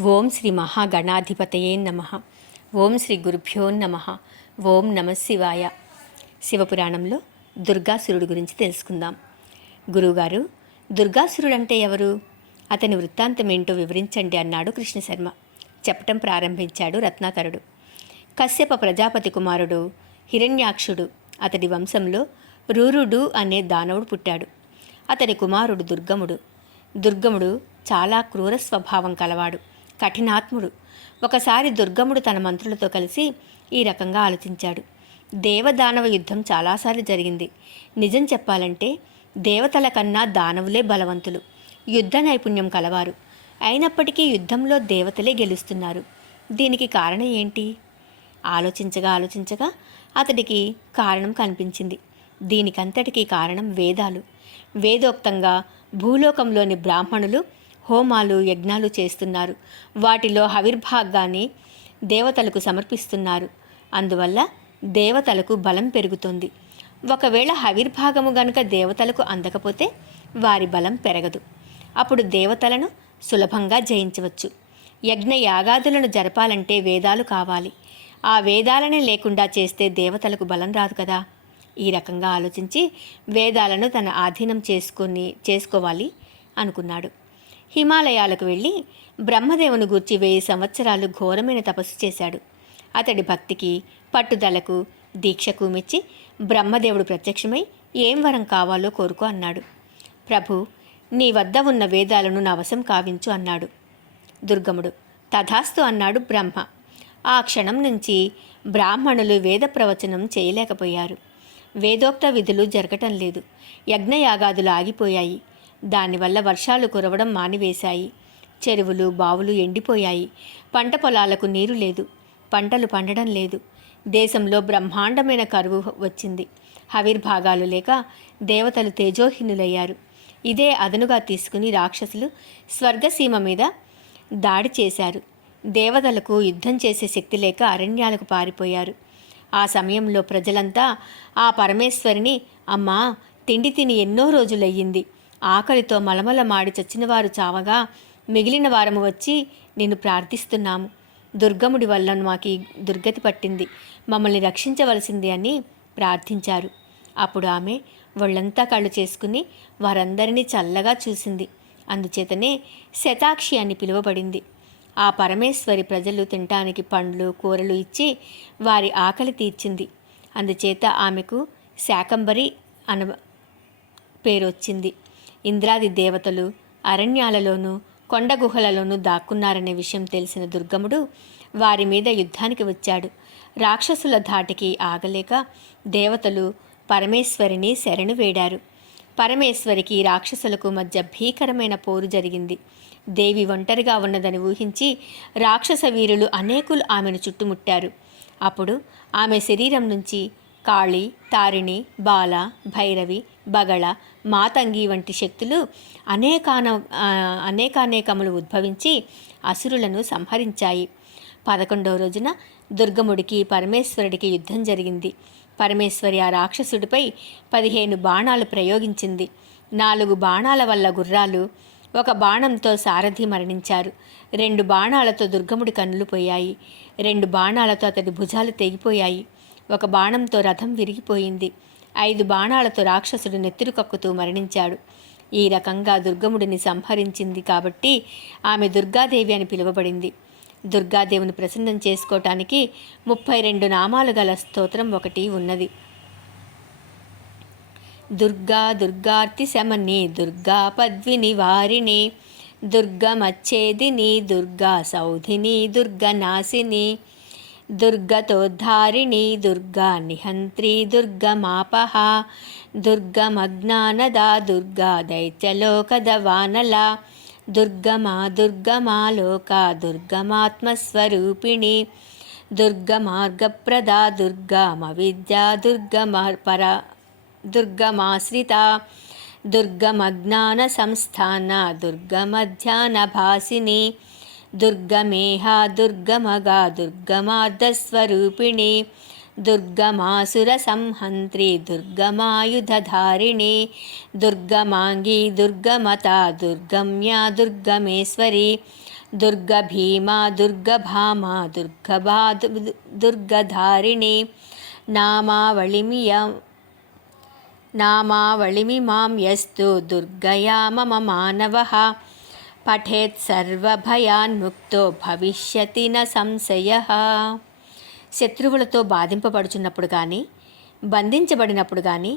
ఓం శ్రీ మహాగణాధిపతయే నమ. ఓం శ్రీ గురుభ్యో నమ. ఓం నమ శివాయ. శివపురాణంలో దుర్గాసురుడు గురించి తెలుసుకుందాం. గురువుగారు దుర్గాసురుడు అంటే ఎవరు? అతని వృత్తాంతం ఏంటో వివరించండి అన్నాడు కృష్ణశర్మ. చెప్పటం ప్రారంభించాడు రత్నాకరుడు. కశ్యప ప్రజాపతి కుమారుడు హిరణ్యాక్షుడు. అతడి వంశంలో రూరుడు అనే దానవుడు పుట్టాడు. అతని కుమారుడు దుర్గముడు. దుర్గముడు చాలా క్రూర స్వభావం కలవాడు. కఠినాత్ముడు. ఒకసారి దుర్గముడు తన మంత్రులతో కలిసి ఈ రకంగా ఆలోచించాడు. దేవదానవ యుద్ధం చాలాసార్లు జరిగింది. నిజం చెప్పాలంటే దేవతల కన్నా దానవులే బలవంతులు. యుద్ధ నైపుణ్యం కలవారు. అయినప్పటికీ యుద్ధంలో దేవతలే గెలుస్తున్నారు. దీనికి కారణం ఏంటి? ఆలోచించగా ఆలోచించగా అతడికి కారణం కనిపించింది. దీనికంతటికీ కారణం వేదాలు. వేదోక్తంగా భూలోకంలోని బ్రాహ్మణులు హోమాలు యజ్ఞాలు చేస్తున్నారు. వాటిలో హవిర్భాగాన్ని దేవతలకు సమర్పిస్తున్నారు. అందువల్ల దేవతలకు బలం పెరుగుతుంది. ఒకవేళ హవిర్భాగము గనుక దేవతలకు అందకపోతే వారి బలం పెరగదు. అప్పుడు దేవతలను సులభంగా జయించవచ్చు. యజ్ఞ యాగాదులను జరపాలంటే వేదాలు కావాలి. ఆ వేదాలనే లేకుండా చేస్తే దేవతలకు బలం రాదు కదా. ఈ రకంగా ఆలోచించి వేదాలను తన ఆధీనం చేసుకొని చేసుకోవాలి అనుకున్నాడు. హిమాలయాలకు వెళ్ళి బ్రహ్మదేవుని గూర్చి వెయ్యి సంవత్సరాలు ఘోరమైన తపస్సు చేశాడు. అతడి భక్తికి పట్టుదలకు దీక్షకు మెచ్చి బ్రహ్మదేవుడు ప్రత్యక్షమై ఏం వరం కావాలో కోరుకో అన్నాడు. ప్రభు నీ వద్ద ఉన్న వేదాలను నా వశం కావించు అన్నాడు. దుర్గముడు తథాస్తు అన్నాడు బ్రహ్మ. ఆ క్షణం నుంచి బ్రాహ్మణులు వేద ప్రవచనం చేయలేకపోయారు. వేదోక్త విధులు జరగటం లేదు. యజ్ఞయాగాదులు ఆగిపోయాయి. దానివల్ల వర్షాలు కురవడం మానివేశాయి. చెరువులు బావులు ఎండిపోయాయి. పంట పొలాలకు నీరు లేదు. పంటలు పండడం లేదు. దేశంలో బ్రహ్మాండమైన కరువు వచ్చింది. హవిర్భాగాలు లేక దేవతలు తేజోహీనులయ్యారు. ఇదే అదనుగా తీసుకుని రాక్షసులు స్వర్గసీమ మీద దాడి చేశారు. దేవతలకు యుద్ధం చేసే శక్తి లేక అరణ్యాలకు పారిపోయారు. ఆ సమయంలో ప్రజలంతా ఆ పరమేశ్వరిని అమ్మా తిండి తిని ఎన్నో రోజులయ్యింది. ఆకలితో మలమలమాడి చచ్చినవారు చావగా మిగిలిన వారము వచ్చి నిన్ను ప్రార్థిస్తున్నాము. దుర్గముడి వల్ల మాకు ఈ దుర్గతి పట్టింది. మమ్మల్ని రక్షించవలసింది అని ప్రార్థించారు. అప్పుడు ఆమె వాళ్ళంతా కళ్ళు చేసుకుని వారందరినీ చల్లగా చూసింది. అందుచేతనే శతాక్షి అని పిలువబడింది. ఆ పరమేశ్వరి ప్రజలు తినటానికి పండ్లు కూరలు ఇచ్చి వారి ఆకలి తీర్చింది. అందుచేత ఆమెకు శాకంబరి అన పేరు వచ్చింది ఇంద్రాది దేవతలు అరణ్యాలలోనూ కొండ గుహలలోనూ దాక్కున్నారనే విషయం తెలిసిన దుర్గముడు వారి మీద యుద్ధానికి వచ్చాడు. రాక్షసుల ధాటికి ఆగలేక దేవతలు పరమేశ్వరిని శరణు వేడారు. పరమేశ్వరికి రాక్షసులకు మధ్య భీకరమైన పోరు జరిగింది. దేవి ఒంటరిగా ఉన్నదని ఊహించి రాక్షస వీరులు అనేకులు ఆమెను చుట్టుముట్టారు. అప్పుడు ఆమె శరీరం నుంచి కాళి తారిణి బాల భైరవి బగళ మాతంగి వంటి శక్తులు అనేకాన అనేకానేకములు ఉద్భవించి అసురులను సంహరించాయి. పదకొండవ రోజున దుర్గముడికి పరమేశ్వరుడికి యుద్ధం జరిగింది. పరమేశ్వరి ఆ రాక్షసుడిపై పదిహేను బాణాలు ప్రయోగించింది. నాలుగు బాణాల వల్ల గుర్రాలు ఒక బాణంతో సారథి మరణించారు. రెండు బాణాలతో దుర్గముడి కన్నులు పోయాయి. రెండు బాణాలతో అతడి భుజాలు తెగిపోయాయి. ఒక బాణంతో రథం విరిగిపోయింది. ఐదు బాణాలతో రాక్షసుడు నెత్తురు కక్కుతూ మరణించాడు. ఈ రకంగా దుర్గముడిని సంహరించింది కాబట్టి ఆమె దుర్గాదేవి అని పిలువబడింది. దుర్గాదేవిని ప్రసన్నం చేసుకోవటానికి ముప్పై రెండు నామాలు గల స్తోత్రం ఒకటి ఉన్నది. దుర్గా దుర్గార్తి శమని దుర్గా పద్విని వారిని దుర్గమచ్చేదిని దుర్గా సౌధిని దుర్గనాశిని దుర్గతోద్ధారిణి దుర్గా నిహంత్రి దుర్గమాపహ దుర్గమజ్ఞానదా దుర్గా దైత్యలోకద వానల దుర్గమా దుర్గమా లోక దుర్గమాత్మస్వరూపిణి దుర్గమార్గప్రదా దుర్గమవిద్యా దుర్గమపర దుర్గమాశ్రిత దుర్గమజ్ఞాన సంస్థాన దుర్గమధ్యాన భాసిని दुर्गमेहा दुर्गमगा दुर्गमार्धस्वरूपिणे दुर्गमासुरसंहन्त्रे दुर्गमायुधधारिणे दुर्गमाङ्गी दुर्गमता दुर्गम्या दुर्गमेश्वरी दुर्गभीमा दुर्गभामा दुर्गभा दुर्गधारिणे नामावलिमिय नामावलिमिमां यस्तु दुर्गया मम मानवः। పఠేత్ సర్వభయాన్ముక్తో భవిష్యతి న సంశయ. శత్రువులతో బాధింపబడుచున్నప్పుడు కానీ బంధించబడినప్పుడు కానీ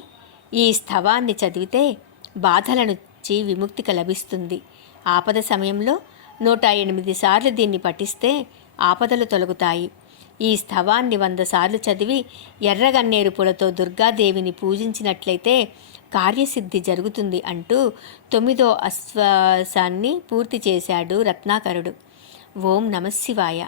ఈ స్థవాన్ని చదివితే బాధల నుంచి విముక్తిక లభిస్తుంది. ఆపద సమయంలో నూట ఎనిమిది సార్లు దీన్ని పఠిస్తే ఆపదలు తొలగుతాయి. ఈ స్థవాన్ని వంద సార్లు చదివి ఎర్రగన్నేరు పూలతో దుర్గాదేవిని పూజించినట్లయితే కార్యసిద్ధి జరుగుతుంది అంటూ తొమ్మిదో అశ్వాసాన్ని పూర్తి చేశాడు రత్నాకరుడు. ఓం నమశివాయ